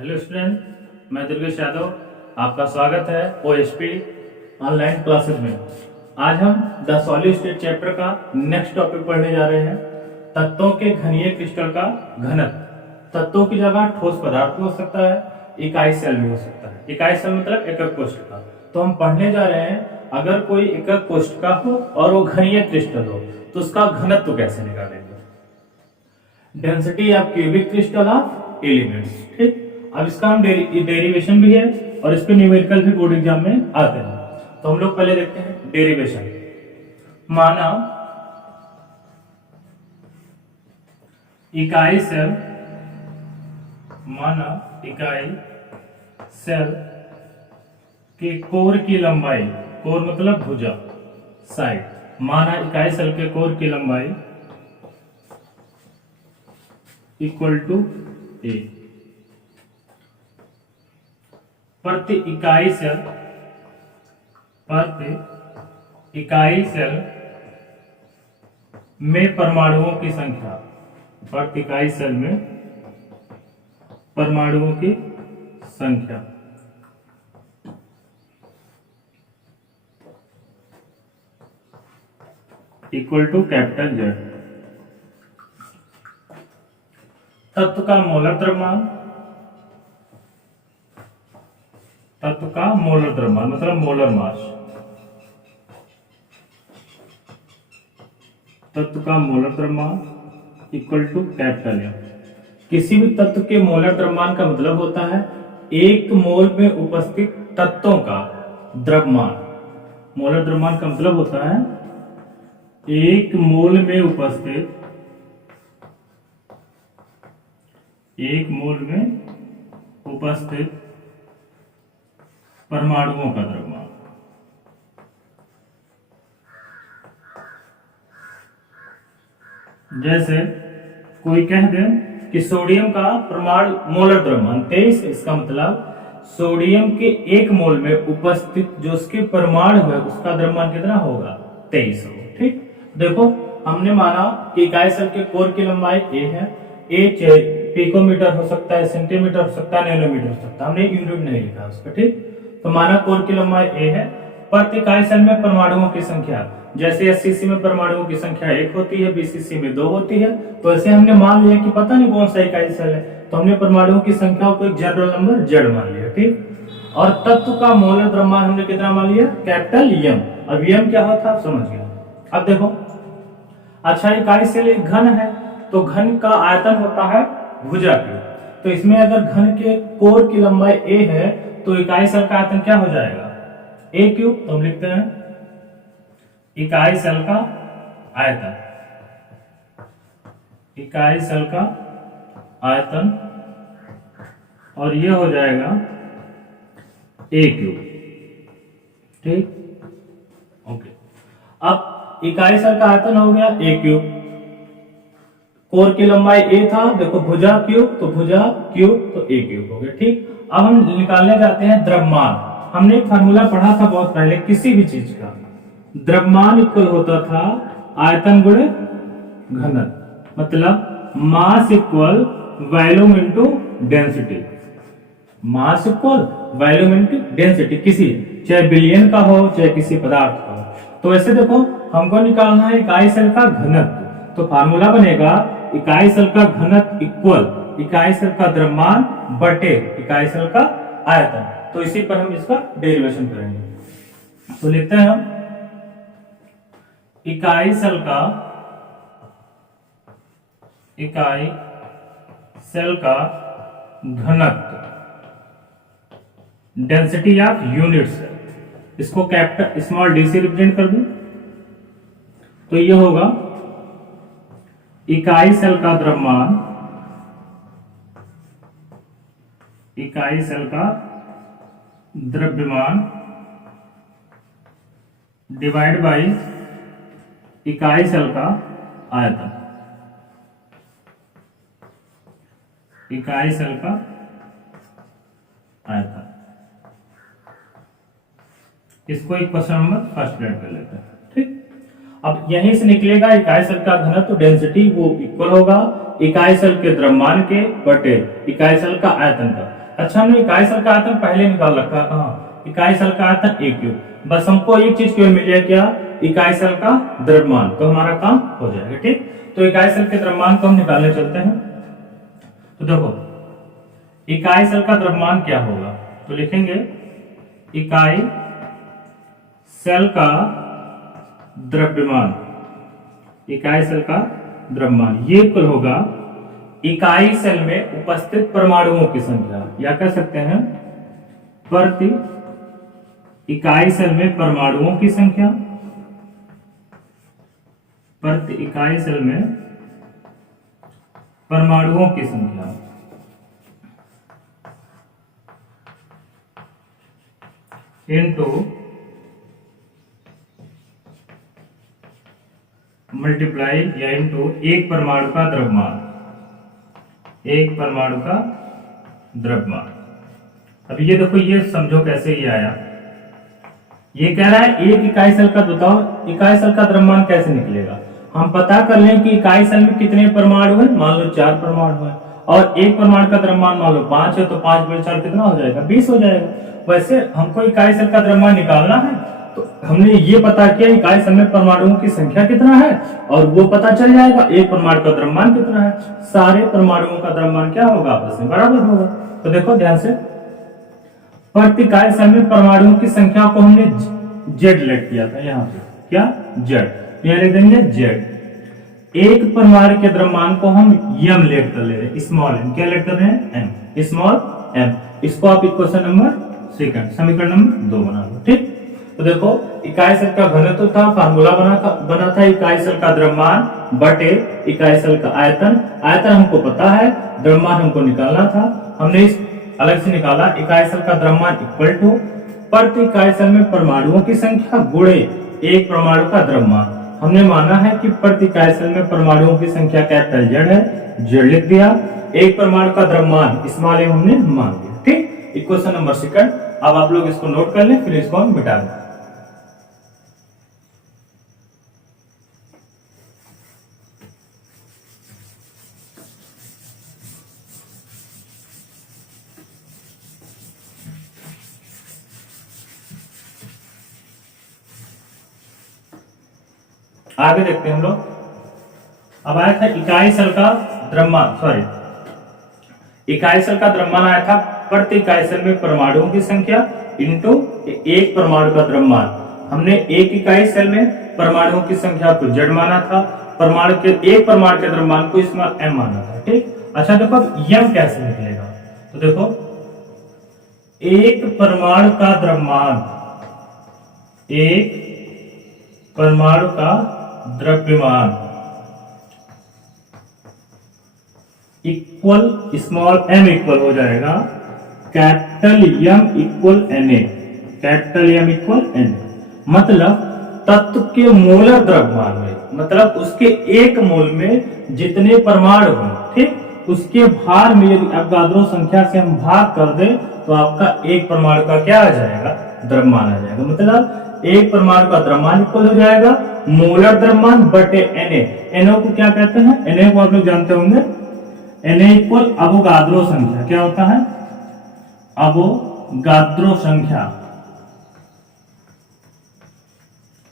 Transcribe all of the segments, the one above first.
Hello student, मैं दुर्गेश यादव, आपका स्वागत है ओएसपी ऑनलाइन क्लासेस में। आज हम द सॉलिड स्टेट चैप्टर का नेक्स्ट टॉपिक पढ़ने जा रहे हैं, तत्वों के घनीय क्रिस्टल का घनत्व। तत्वों की जगह ठोस पदार्थ भी हो सकता है, इकाई सेल भी हो सकता है। इकाई सेल मतलब एकक कोशिका। तो हम पढ़ने जा रहे हैं, अगर कोई एकक कोशिका हो और वो घनीय क्रिस्टल हो तो उसका घनत्व कैसे निकालेंगे। Density of cubic crystal of elements. ठीक, अब इसका हम डेरिवेशन भी है और इस पे न्यूमेरिकल भी बोर्ड एग्जाम में आते हैं। तो हम लोग पहले देखते हैं डेरिवेशन। माना इकाई सेल के कोर की लंबाई, कोर मतलब भुजा, साइड। माना इकाई सेल के कोर की लंबाई इक्वल टू ए। प्रति इकाई सेल में परमाणुओं की संख्या, प्रति इकाई सेल में परमाणुओं की संख्या इक्वल टू कैपिटल जेड। तत्व का मोलर द्रव्यमान, तत्व का मोलर द्रव्यमान मतलब मोलर मास। तत्व का मोलर द्रव्यमान इक्वल टू कैपिटल एम। किसी भी तत्व के मोलर द्रव्यमान का मतलब होता है एक मोल में उपस्थित तत्वों का द्रव्यमान। मोलर द्रव्यमान का मतलब होता है एक मोल में उपस्थित परमाणुओं का द्रव्यमान। जैसे कोई कह दे कि सोडियम का परमाणु मोलर द्रव्यमान 23, इसका मतलब सोडियम के एक मोल में उपस्थित जो उसके परमाणु है उसका द्रव्यमान कितना होगा, 23 होगा। ठीक, देखो हमने माना कि इकाई सेल के कोर की लंबाई ए है। ए पिकोमीटर हो सकता है, सेंटीमीटर हो सकता है, नैनोमीटर हो सकता है, हमने यूनिट नहीं लिखा उस पर। ठीक, तो माना कोर की लंबाई ए है। प्रति इकाई सेल में परमाणुओं की संख्या, जैसे एससीसी में परमाणुओं की संख्या 1 होती है, बीसीसी में 2 होती है। तो ऐसे हमने मान लिया कि पता नहीं कौन सा इकाई सेल है, तो हमने परमाणुओं की संख्या को एक जनरल नंबर जेड मान लिया। ठीक, और तत्व का मोलर द्रव्यमान हमने कितना मान लिया, कैपिटल एम। अब एम क्या होता है समझ गए। अब देखो, अच्छा इकाई सेल एक घन है तो घन का आयतन होता है भुजा की। तो इसमें अगर घन के कोर की लंबाई ए है तो इकाई सेल का आयतन क्या हो जाएगा, ए क्यूब। तो हम लिखते हैं इकाई सेल का आयतन, इकाई सेल का आयतन, और ये हो जाएगा ए क्यूब। ठीक, ओके। अब इकाई सेल का आयतन हो गया ए क्यूब, कोर की लंबाई ए था, देखो भुजा क्यूब, तो भुजा क्यूब तो ए क्यूब हो गया। ठीक, अब हम निकालने जाते हैं द्रव्यमान। हमने एक फार्मूला पढ़ा था बहुत पहले, किसी भी चीज का द्रव्यमान इक्वल होता था आयतन गुणे घनत्व, मतलब mass equal volume into density. Mass equal volume into density, किसी चाहे बिलियन का हो चाहे किसी पदार्थ का हो। तो ऐसे देखो हमको निकालना है इकाई सेल का घनत्व, तो फार्मूला बनेगा इकाई सेल का घनत्व इक्वल इकाई सेल का द्रव्यमान बटे इकाई सेल का आयतन। तो इसी पर हम इसका डेरिवेशन करेंगे। तो लिखते हैं हम इकाई सेल का घनत्व, डेंसिटी ऑफ यूनिट सेल, इसको कैपिटल स्मॉल डी से रिप्रेजेंट कर दूं तो ये होगा इकाई सेल का द्रव्यमान, इकाई सेल का द्रव्यमान डिवाइड बाई इकाई सेल का आयतन, इकाई सेल का आयतन। इसको एक क्वेश्चन नंबर फर्स्ट लेट कर लेते हैं। ठीक, अब यहीं से निकलेगा इकाई सेल का घनत्व, डेंसिटी वो इक्वल होगा इकाई सेल के द्रव्यमान के बटे इकाई सेल का आयतन का। अच्छा, हमने इकाई सेल का आयतन पहले निकाल रखा है। हाँ, इकाई सेल का आयतन एक क्यूब। बस हमको एक चीज केवल मिल जाए, क्या? इकाई सेल का द्रव्यमान, तो हमारा काम हो जाएगा। ठीक, तो इकाई सेल के द्रव्यमान को हम निकालने चलते हैं। तो देखो इकाई सेल का द्रव्यमान क्या होगा, तो लिखेंगे इकाई सेल का द्रव्यमान, इकाई सेल का द्रव्यमान ये इक्वल होगा इकाई सेल में उपस्थित परमाणुओं की संख्या, या कह सकते हैं प्रति इकाई सेल में परमाणुओं की संख्या, प्रति इकाई सेल में परमाणुओं की संख्या इनटू मल्टीप्लाई या इनटू एक परमाणु का द्रव्यमान, एक परमाणु का द्रव्यमान। अब ये देखो, ये समझो कैसे ये आया। ये कह रहा है एक इकाई सेल का, बताओ इकाई सेल का द्रव्यमान कैसे निकलेगा। हम पता कर लें कि इकाई सेल में कितने परमाणु हैं, मान लो 4 परमाणु हैं, और एक परमाणु का द्रव्यमान मान लो 5 है, तो 5 × 4 कितना हो जाएगा, 20 हो जाएगा। वैसे हमको इकाई सेल का द्रव्यमान निकालना है, तो हमने ये पता किया इकाई सेल में परमाणुओं की संख्या कितना है, और वो पता चल जाएगा एक परमाणु का द्रव्यमान कितना है। सारे परमाणुओं का द्रव्यमान क्या होगा, आपस में बराबर होगा। तो देखो ध्यान से, प्रति इकाई सेल में परमाणुओं की संख्या को हमने जेड लिख किया था, यहाँ पे क्या जेड, यहाँ लिख देंगे जेड। एक परमाणु के द्रव्यमान को हम यम लेट कर ले रहे हैं, स्मॉल एम, क्या लेट कर रहे हैं, एम, स्मॉल एम। इसको आप इक्वेशन नंबर सेकंड, समीकरण नंबर 2 बना लो। ठीक, तो देखो इकाई सेल का घनत्व था, फार्मूला बना था इकाई सेल का द्रव्यमान बटे इकाई सेल का आयतन। आयतन हमको पता है, द्रव्यमान हमको निकालना था, हमने इस अलग से निकाला। इकाई सेल का द्रव्यमान इक्वल टू प्रति इकाई सेल में परमाणुओं की संख्या गुणे एक परमाणु का द्रव्यमान। हमने माना है कि प्रति इकाई सेल में परमाणुओं की संख्या कैपिटल जेड है, जेड लिख दिया। एक परमाणु का द्रव्यमान स्मॉल एम हमने मान लिया। ठीक, इक्वेशन नंबर सेकंड। अब आप लोग इसको नोट कर लें, फिर इसको हम मिटा दें। आगे देखते हैं हम लोग। अब आया था इकाई सेल का द्रव्यमान, सॉरी इकाई सेल का द्रव्यमान आया था प्रति इकाई सेल में परमाणुओं की संख्या इनटू एक परमाणु का द्रव्यमान। हमने एक इकाई सेल में परमाणुओं की संख्या को जेड माना था, परमाणु के एक परमाणु के द्रव्यमान को स्मॉल एम माना था। ठीक, अच्छा देखो अब यम कैसे निकलेगा, तो देखो एक परमाणु का द्रव्यमान, एक परमाणु का द्रव्यमान इक्वल स्मॉल एम इक्वल हो जाएगा capital M equal N A, capital M equal N. मतलब तत्व के मोलर द्रव्यमान में, मतलब उसके एक मोल में जितने परमाणु हैं, ठीक, उसके भार में यदि अवगाद्रो संख्या से हम भाग कर दें तो आपका एक परमाणु का क्या आ जाएगा, द्रव्यमान आ जाएगा। मतलब एक परमाणु का द्रव्यमान इक्वल हो जाएगा मोलर द्रव्यमान बटे Na। Na को क्या कहते हैं, Na को आप लोग जानते होंगे, Na इक्वल अवोगाद्रो संख्या। क्या होता है, अवोगाद्रो संख्या,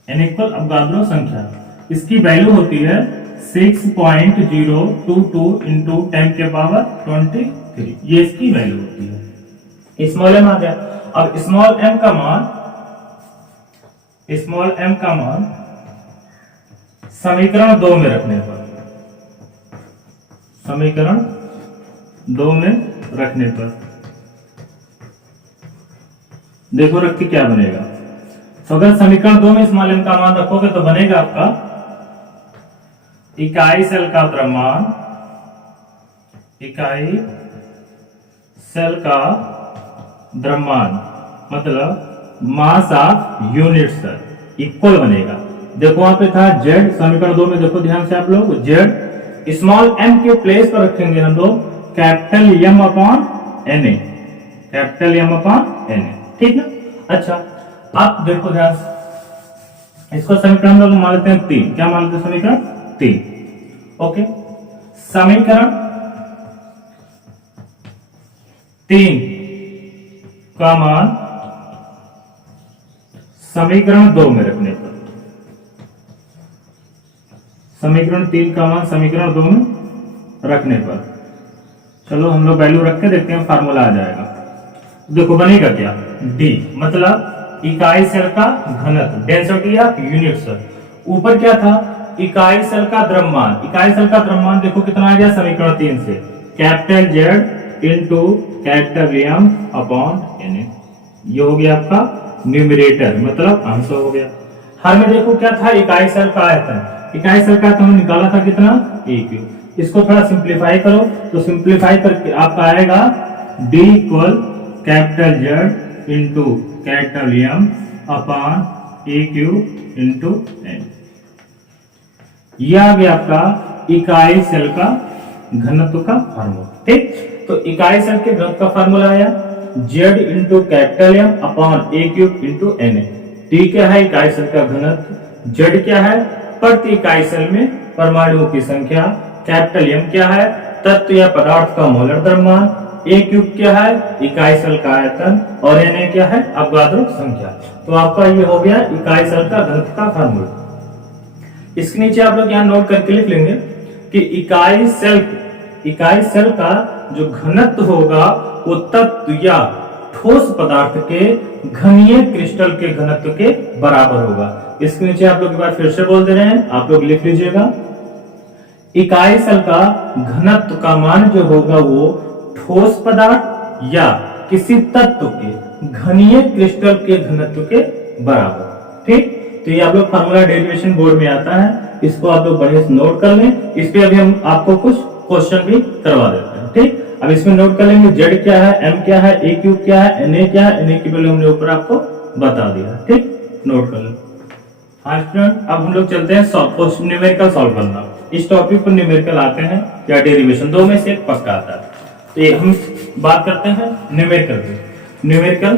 Na इक्वल अवोगाद्रो संख्या। इसकी वैल्यू होती है 6.022 इंटू 10⁻23, ये इसकी वैल्यू होती है। स्मॉल एम आ गया। अब स्मॉल एम का मान, स्मॉल एम का मान समीकरण 2 में रखने पर, समीकरण 2 में रखने पर देखो रख के क्या बनेगा। तो अगर समीकरण 2 में स्मॉल एम का मान रखोगे तो बनेगा आपका इकाई सेल का द्रव्यमान, इकाई सेल का द्रव्यमान मतलब mass of unit cell equal बनेगा। देखो वहां पे था जेड, समीकरण 2 में देखो ध्यान से आप लोग, जेड स्मॉल एम के प्लेस पर रखेंगे हम लोग capital M upon N A, capital M upon N A. ठीक ना। अच्छा अब देखो ध्यान से, इसको समीकरण हम लोग मान लेते हैं 3। क्या मान लेते हैं, समीकरण 3। ओके, समीकरण 3 का मान समीकरण 2 में रखने पर, समीकरण 3 का मान समीकरण 2 में रखने पर, चलो हम लोग वैल्यू रख के देखते हैं, फार्मूला आ जाएगा। देखो बनेगा क्या, डी मतलब इकाई सेल का घनत्व, डेंसिटी या यूनिट सेल। ऊपर क्या था, इकाई सेल का द्रव्यमान। इकाई सेल का द्रव्यमान देखो कितना आ गया समीकरण 3 से, capital Z into capital M upon N. ये हो गया आपका न्यूमरेटर मतलब आंसर हो गया। हर में देखो क्या था, इकाई सेल का आयतन। इकाई सेल का आयतन निकाला था कितना, ए क्यूब। इसको थोड़ा सिंप्लीफाई करो तो सिंप्लीफाई करके आपका आएगा D equal capital Z into capital M upon A cube into N. यह आ गया आपका इकाई सेल का घनत्व का फार्मूला। ठीक, तो इकाई सेल के घनत्व का फार्मूला आया Z into capital M upon A cube into N. T क्या है, इकाई सेल का घनत्व। जेड क्या है, प्रति इकाई सेल में परमाणुओं की संख्या। कैपिटल एम क्या है, तत्व या पदार्थ का मोलर द्रव्यमान। ए क्यूब क्या है, इकाई सेल का आयतन। और एन क्या है, अवगाद्रो संख्या। तो आपका ये हो गया इकाई सेल का घनत्व का फार्मूला। इसके नीचे आप लोग यहाँ नोट करके लिख लेंगे कि इकाई सेल का जो घनत्व होगा वो तत्व या ठोस पदार्थ के घनीय क्रिस्टल के घनत्व के बराबर होगा। इसके नीचे आप लोग एक बार फिर से बोल दे रहे हैं, आप लोग लिख लीजिएगा। इकाई सेल का घनत्व का मान जो होगा वो ठोस पदार्थ या किसी तत्व के घनीय क्रिस्टल के घनत्व के बराबर। ठीक, तो ये आप लोग फार्मूला डेरिवेशन बोर्ड में आता है, इसको आप लोग बढ़िया से नोट कर लें। इस पे अभी हम आपको कुछ क्वेश्चन भी करवा देते हैं। ठीक, अब इसमें नोट कर लेंगे जेड क्या है, एम क्या है, ए क्यूब क्या है, एन ए क्या है। एन ए की वैल्यू हमने ऊपर आपको बता दिया। ठीक, नोट कर लें। हाँ स्टूडेंट, अब हम लोग चलते हैं न्यूमेरिकल सॉल्व करना। इस टॉपिक पर न्यूमेरिकल आते हैं या डेरिवेशन, दो में से एक पक्का आता है। तो ये हम बात करते हैं न्यूमेरिकल पे। न्यूमेरिकल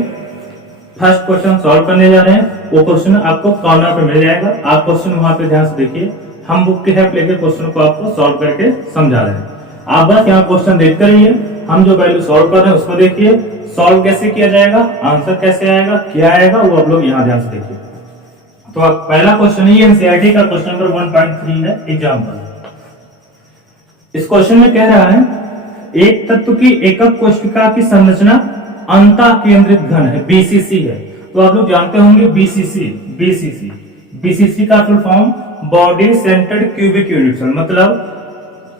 फर्स्ट क्वेश्चन सॉल्व करने जा रहे हैं। वो क्वेश्चन आपको कॉर्नर पे मिल जाएगा, आप क्वेश्चन वहां पे ध्यान से देखिए। हम बुक की हेल्प लेके क्वेश्चन को आपको सॉल्व करके समझा रहे हैं। आप बस यहाँ क्वेश्चन देखते रहिए, हम जो वैल्यू सॉल्व कर रहे हैं उसको देखिए। सॉल्व कैसे किया जाएगा, आंसर कैसे आएगा, क्या आएगा, वो आप लोग यहाँ ध्यान से देखिए। तो पहला क्वेश्चन है एनसीईआरटी का क्वेश्चन नंबर 1.3 है, एग्जाम्पल। इस क्वेश्चन में कह रहा है एक तत्व की एकक कोशिका की संरचना अंतः केंद्रित घन है, बीसीसी है। तो आप लोग जानते होंगे बीसीसी का full form body centred cubic unit cell, मतलब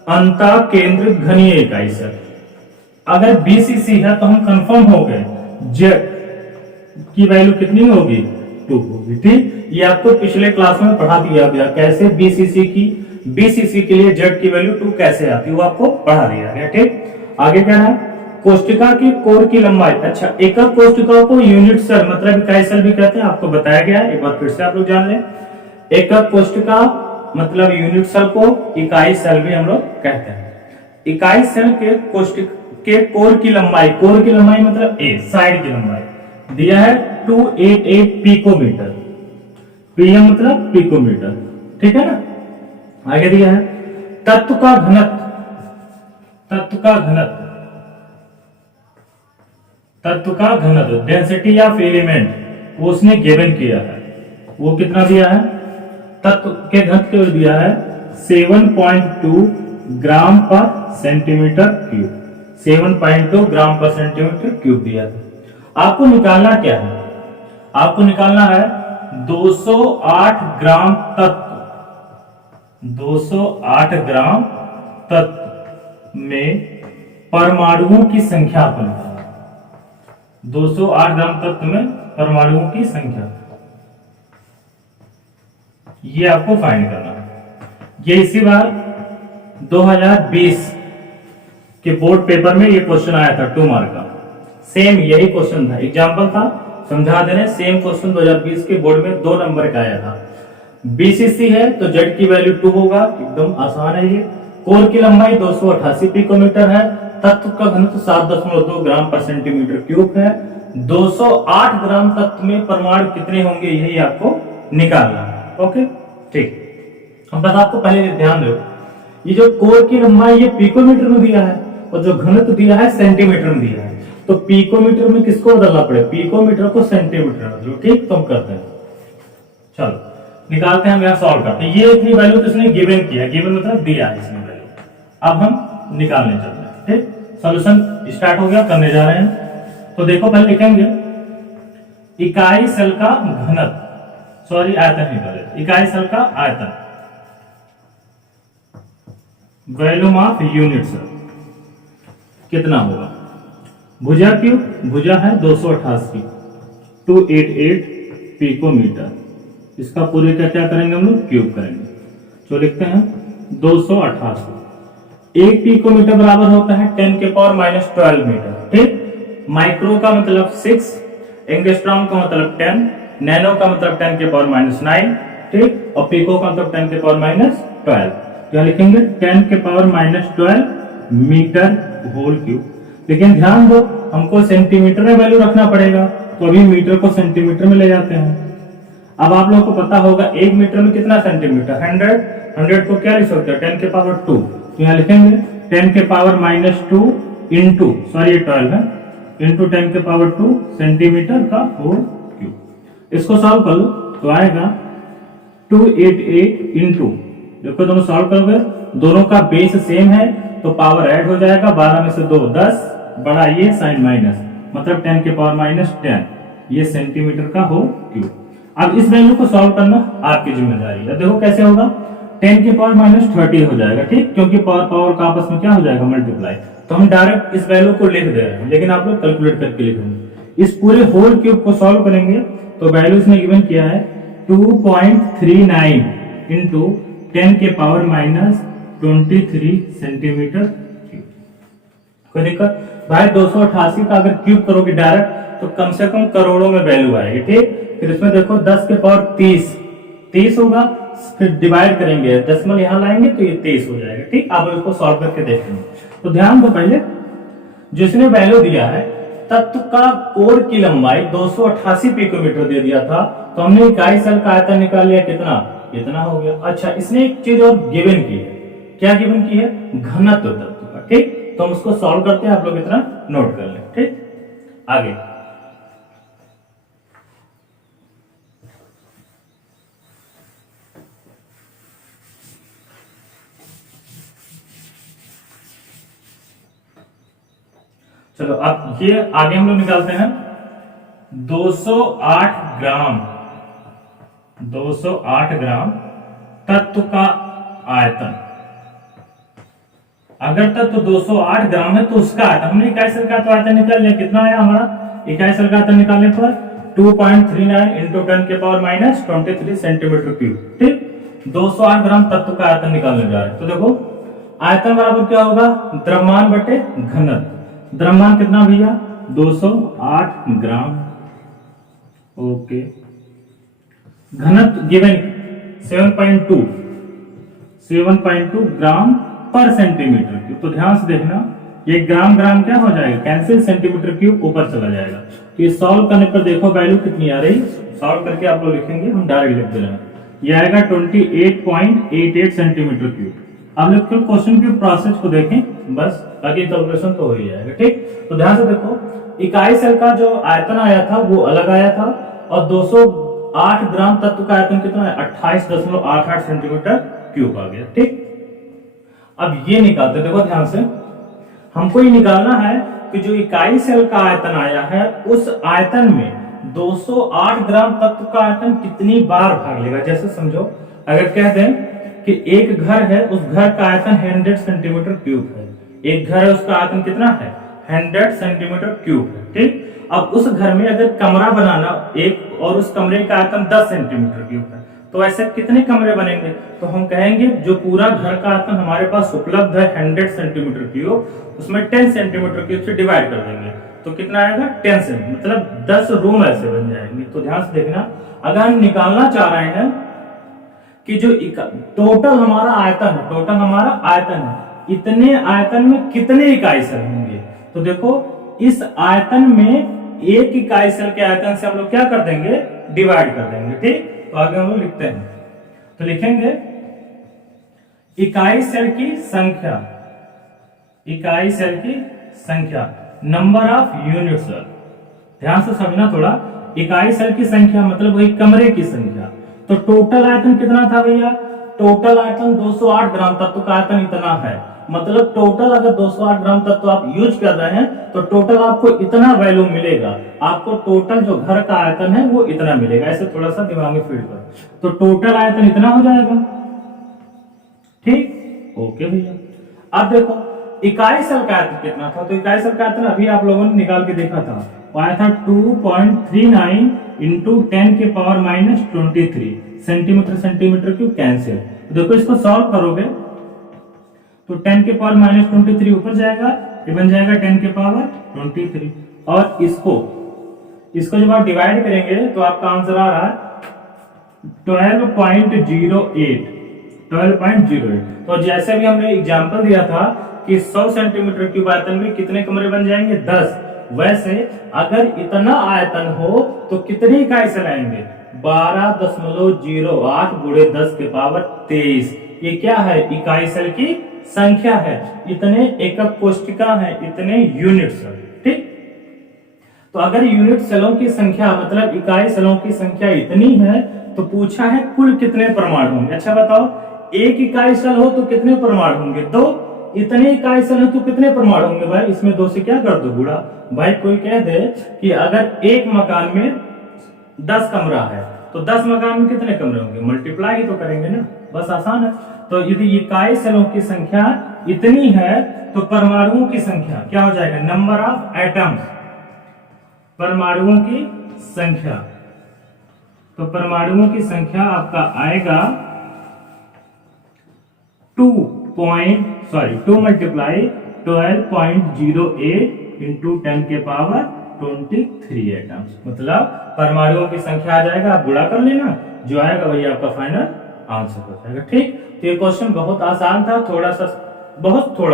अंतः केंद्रित घनीय इकाई सेल। अगर बीसीसी है तो हम कंफर्म हो गए जेड की वैल्यू कितनी होगी, 2 होगी। ठीक, ये आपको पिछले क्लास में पढ़ा दिया गया कैसे बीसीसी के लिए जेड की वैल्यू 2 कैसे आती है, वो आपको पढ़ा दिया गया। ठीक, आगे क्या है, कोशिका की कोर की लंबाई। अच्छा, एकक कोशिका को यूनिट सेल मतलब इकाई सेल भी कहते हैं, आपको बताया गया है, एक बार फिर से आप लोग जान लें। एकक कोशिका मतलब यूनिट सेल को इकाई सेल भी हम लोग कहते हैं। इकाई सेल के कोशिका के कोर की लंबाई मतलब ए साइड की लंबाई दिया है 288 पिकोमीटर। पीएम मतलब पिकोमीटर, ठीक है ना। आगे दिया है तत्व का घनत्व डेंसिटी ऑफ एलिमेंट वो उसने गिवन किया है, वो कितना दिया है, तत्व के घनत्व को दिया है 7.2 ग्राम पर सेंटीमीटर क्यूब। 7.2 ग्राम पर सेंटीमीटर क्यूब दिया है। आपको निकालना क्या है, आपको निकालना है 208 ग्राम तत्व, 208 ग्राम तत्व में परमाणुओं की संख्या को निकालना। 208 ग्राम तत्व में परमाणुओं की संख्या, ये आपको फाइंड करना है। ये इसी बार 2020 के बोर्ड पेपर में ये क्वेश्चन आया था 2 मार्क का, सेम यही क्वेश्चन था, एग्जाम्पल था, समझा दे रहे। सेम क्वेश्चन 2020 के बोर्ड में 2 नंबर का आया था। बीसीसी है तो जेड की वैल्यू 2 होगा, एकदम आसान है ये। कोर की लंबाई 288 पिकोमीटर है, तत्व का घनत्व 7.2 ग्राम पर सेंटीमीटर क्यूब है। 208 ग्राम तत्व में परमाणु कितने होंगे यही आपको निकालना है। ओके, ठीक। अब बस आपको पहले ध्यान दो, ये जो कोर की लंबाई ये पिकोमीटर में दिया है और जो घनत्व दिया है सेंटीमीटर में दिया है। तो पिकोमीटर में किसको बदलना पड़ेगा, पिकोमीटर को सेंटीमीटर में बदलो। ठीक, तो हम करते हैं, चलो निकालते हैं, हम यहाँ सॉल्व करते हैं। ये इतनी वैल्यू किसने गिवन किया, गिवन मतलब दिया है इसमें वैल्यू। अब हम निकालने चलते हैं। ठीक, सॉल्यूशन स्टार्ट हो गया, करने जा रहे हैं। तो देखो पहले लिखेंगे इकाई सेल का घनत्व, सॉरी आयतन निकाले, इकाई सेल का आयतन, वॉल्यूम ऑफ यूनिट सेल कितना होगा। भुजा क्यूब, भुजा है 288, 288 पिकोमीटर, इसका पूरे का क्या करेंगे हम लोग, क्यूब करेंगे। तो लिखते हैं 288, एक पिकोमीटर बराबर होता है 10 के पावर माइनस 12 मीटर। ठीक, माइक्रो का मतलब 6, एंगस्ट्रॉम का मतलब 10, नैनो का मतलब 10 के पावर माइनस 9, ठीक, और पिको का मतलब 10 के पावर माइनस 12। क्या लिखेंगे, 10 के power minus 12 metre whole cube. लेकिन ध्यान दो, हमको सेंटीमीटर में वैल्यू रखना पड़ेगा, तो अभी मीटर को सेंटीमीटर में ले जाते हैं। अब आप लोगों को पता होगा 1 मीटर में कितना सेंटीमीटर, 100 को क्या लिख सकते हैं, 10 के पावर 2। तो यहाँ लिखेंगे 10 के पावर माइनस 2 इंटू, सॉरी ये 12 है, इंटू 10 के पावर 2 सेंटीमीटर का होल क्यूब। इसको सॉल्व कर लो तो आएगा 288 इंटू, देखो दोनों सॉल्व करोगे, दोनों का बेस सेम है तो पावर ऐड हो जाएगा, 12 में से 2 10, बड़ा ये साइन माइनस, मतलब 10 के पावर माइनस 10, ये सेंटीमीटर का होल क्यूब। अब इस वैल्यू को सॉल्व करना आपकी जिम्मेदारी है। देखो कैसे होगा, 10 के पावर माइनस 30 हो जाएगा। ठीक, क्योंकि पावर का आपस में क्या हो जाएगा, मल्टीप्लाई। तो हम डायरेक्ट इस वैल्यू को लिख दे रहे हैं, लेकिन आप लोग कैलकुलेट करके लिखेंगे। इस पूरे होल क्यूब को सॉल्व करेंगे तो वैल्यू इसने गिवन किया है 2.39 इंटू 10 के पावर माइनस 23 सेंटीमीटर क्यूब। कोई दिक्कत भाई, 288 का अगर क्यूब करोगे डायरेक्ट तो कम से कम करोड़ों में वैल्यू आएगी। ठीक, फिर इसमें देखो 10 के पावर 30 होगा, फिर डिवाइड करेंगे, दशमलव यहां लाएंगे तो ये 23 हो जाएगा। ठीक, आप इसको सॉल्व करके देखेंगे। तो ध्यान दो, पहले जिसने वैल्यू दिया है तत्व का कोर की लंबाई 288 पिकोमीटर दे दिया था, तो हमने इकाई सेल का आयतन निकाल लिया, कितना, इतना हो गया। अच्छा, इसने एक चीज और गिवन की है, क्या गिवन की है, घनत्व तत्व का। ठीक, तो हम उसको सॉल्व करते हैं, आप लोग इतना नोट कर लें। ठीक, आगे चलो, अब ये आगे हम लोग निकालते हैं 208 ग्राम, 208 ग्राम तत्व का आयतन। अगर तत्व 208 ग्राम है तो उसका आयतन, हमने इकाई सेल का तो आयतन निकाल लिया, कितना आया हमारा, इकाई सेल का आयतन निकालने पर 2.39 इंटू 10 के पावर माइनस 23 सेंटीमीटर क्यूब। ठीक, 208 ग्राम तत्व का आयतन निकालने जा रहे हैं। तो देखो आयतन बराबर क्या होगा, द्रव्यमान बटे घनत्व। द्रव्यमान कितना भैया, 208 ग्राम। ओके, घनत्व गिवन 7.2 ग्राम पर सेंटीमीटर क्यूब। तो ध्यान से देखना, ये ग्राम ग्राम क्या हो जाएगा, कैंसिल, सेंटीमीटर क्यूब ऊपर चला जाएगा। तो ये सॉल्व करने पर देखो वैल्यू कितनी आ रही, सॉल्व करके आप लोग लिखेंगे, हम डायरेक्ट लिख दे रहे हैं। ये आएगा 28.88 सेंटीमीटर क्यूब। आप लोग क्वेश्चन के प्रोसेस को देखें बस, बाकी कैलकुलेशन तो हो ही जाएगा। ठीक, तो ध्यान से देखो, इकाई सेल का जो आयतन आया था वो अलग आया था, और 208 ग्राम तत्व का आयतन कितना है, 28.88 सेंटीमीटर क्यूब आ गया। ठीक, अब ये निकालते, देखो ध्यान से, हमको ये निकालना है कि जो इकाई सेल का आयतन आया है उस आयतन में 208 ग्राम तत्व का आयतन कितनी बार भाग लेगा। जैसे समझो, अगर कह दें कि एक घर है, उस घर का आयतन 100 सेंटीमीटर क्यूब है, एक घर है उसका आयतन कितना है, 100 सेंटीमीटर क्यूब है। ठीक, अब उस घर में अगर कमरा बनाना एक, और उस कमरे का आयतन 10 सेंटीमीटर क्यूब है, तो ऐसे कितने कमरे बनेंगे। तो हम कहेंगे जो पूरा घर का आयतन हमारे पास उपलब्ध है 100 सेंटीमीटर क्यूब, उसमें 10 सेंटीमीटर क्यूब से डिवाइड कर देंगे, तो कितना आएगा, 10 से, मतलब 10 रूम ऐसे बन जाएंगे। तो ध्यान से देखना, अगर हम निकालना चाह रहे हैं कि जो टोटल हमारा आयतन है, टोटल हमारा आयतन है, इतने आयतन में कितने इकाई सेल होंगे, तो देखो इस आयतन में एक इकाई सेल के आयतन से हम लोग क्या कर देंगे, डिवाइड कर देंगे। ठीक, तो आगे हम लोग लिखते हैं, तो लिखेंगे इकाई सेल की संख्या, इकाई सेल की संख्या नंबर ऑफ यूनिट सेल। ध्यान से समझना थोड़ा, इकाई सेल की संख्या मतलब वही कमरे की संख्या। तो टोटल आयतन कितना था भैया, टोटल आयतन 208 ग्राम तत्व का आयतन इतना है। मतलब टोटल अगर 208 ग्राम तत्व आप यूज कर रहे हैं तो टोटल आपको इतना वैल्यू मिलेगा, आपको टोटल जो घर का आयतन है वो इतना मिलेगा। ऐसे थोड़ा सा दिमाग में फीड कर, तो टोटल आयतन इतना हो जाएगा। ठीक, ओके भैया। अब देखो इकाई सेल का आयतन कितना था, तो इकाई सेल का आयतन अभी आप लोगों ने निकाल के देखा था, वो आया था 2.39 इंटू 10 के power minus 23 centimetre, centimetre cube cancel. देखो इसको सॉल्व करोगे तो 10 के पावर माइनस 23 ऊपर जाएगा, ये बन जाएगा 10 के पावर 23। और इसको जब आप डिवाइड करेंगे तो आपका आंसर आ रहा है 12.08। तो जैसे भी हमने एग्जांपल दिया था कि 100 सेंटीमीटर क्यूब आयतन में कितने कमरे बन जाएंगे, 10। वैसे अगर इतना आयतन हो तो कितनी इकाई सेल आएंगे, 12.08 गुणे 10 के पावर 23। ये क्या है, इकाई सेल की संख्या है, इतने एकक कोष्टिका है, इतने यूनिट सेल। ठीक, तो अगर यूनिट सेलों की संख्या मतलब इकाई सेलों की संख्या इतनी है तो पूछा है कुल कितने परमाणु होंगे। अच्छा बताओ, एक इकाई सेल हो तो कितने परमाणु होंगे, 2। इतने इकाई सेल हो तो कितने परमाणु होंगे भाई, इसमें 2 से क्या कर दो गुणा। भाई कोई कह दे कि अगर एक मकान में 10 कमरा है तो 10 मकान में कितने कमरे होंगे, मल्टीप्लाई ही तो करेंगे ना, बस आसान है। तो यदि इकाई सेलों की संख्या इतनी है तो परमाणुओं की संख्या क्या हो जाएगा, नंबर ऑफ एटम्स, परमाणुओं की संख्या। तो परमाणुओं की संख्या आपका आएगा 2 मल्टीप्लाई 12.08 इंटू 10 के पावर 23 एटम्स। मतलब परमाणुओं की संख्या आ जाएगा, आप गुणा कर लेना, जो आएगा वही आपका फाइनल आंसर हो जाएगा। ठीक, तो ये क्वेश्चन बहुत आसान था, थोड़ा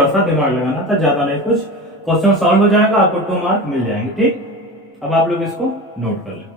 सा दिमाग लगाना था, ज्यादा नहीं, कुछ क्वेश्चन सॉल्व हो जाएगा, आपको 2 मार्क मिल जाएंगे। ठीक, अब आप लोग इसको नोट कर लें।